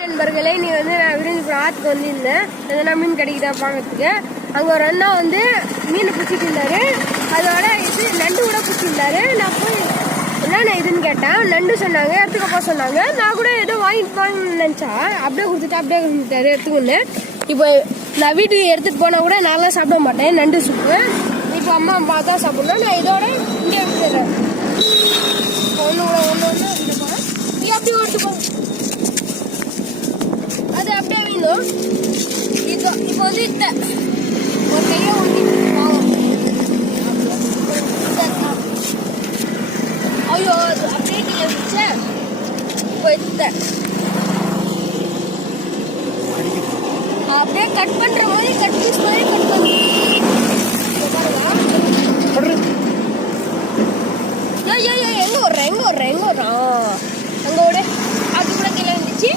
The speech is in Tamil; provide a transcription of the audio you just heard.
நண்பர்களே, நீ வந்து நான் விருதுநகர் ஆற்றுக்கு வந்திருந்தேன். எதனா மீன் கிடைக்குதா பார்க்கறதுக்கு. அங்கே ஒரு அண்ணா வந்து மீன் பிடிச்சிட்டு இருந்தாரு. அதோட இது நண்டு கூட பிடிச்சிருந்தாரு. நான் போய் என்னண்ணா இதுன்னு கேட்டேன். நண்டு சொன்னாங்க, எடுத்துக்கப்பா சொன்னாங்க. நான் கூட ஏதோ வாங்கிட்டு நினச்சா அப்படியே கொடுத்துட்டாரு எடுத்துக்கொண்டு. இப்போ நான் வீட்டுக்கு எடுத்துகிட்டு போனால் கூட நான்லாம் சாப்பிட மாட்டேன் நண்டு சூப்பு. இப்போ அம்மா பார்த்தா சாப்பிட்ணும். நான் இதோட இங்கே விட்டுறேன். ஒன்று விட்டு போகிறேன். நீ அப்படியே ஓட்டு போ. அது அப்படியே வேணும். இப்போ வந்து ஒரு கையை ஊற்றி ஐயோ அது அப்படியே கீழே வச்ச இப்போ அப்படியே கட் பண்ணுற மாதிரி கட் பீஸ் மாதிரி கட் பண்ணி எங்கே வர்றேன் அங்கே விட அது கூட கீழே வந்துச்சு.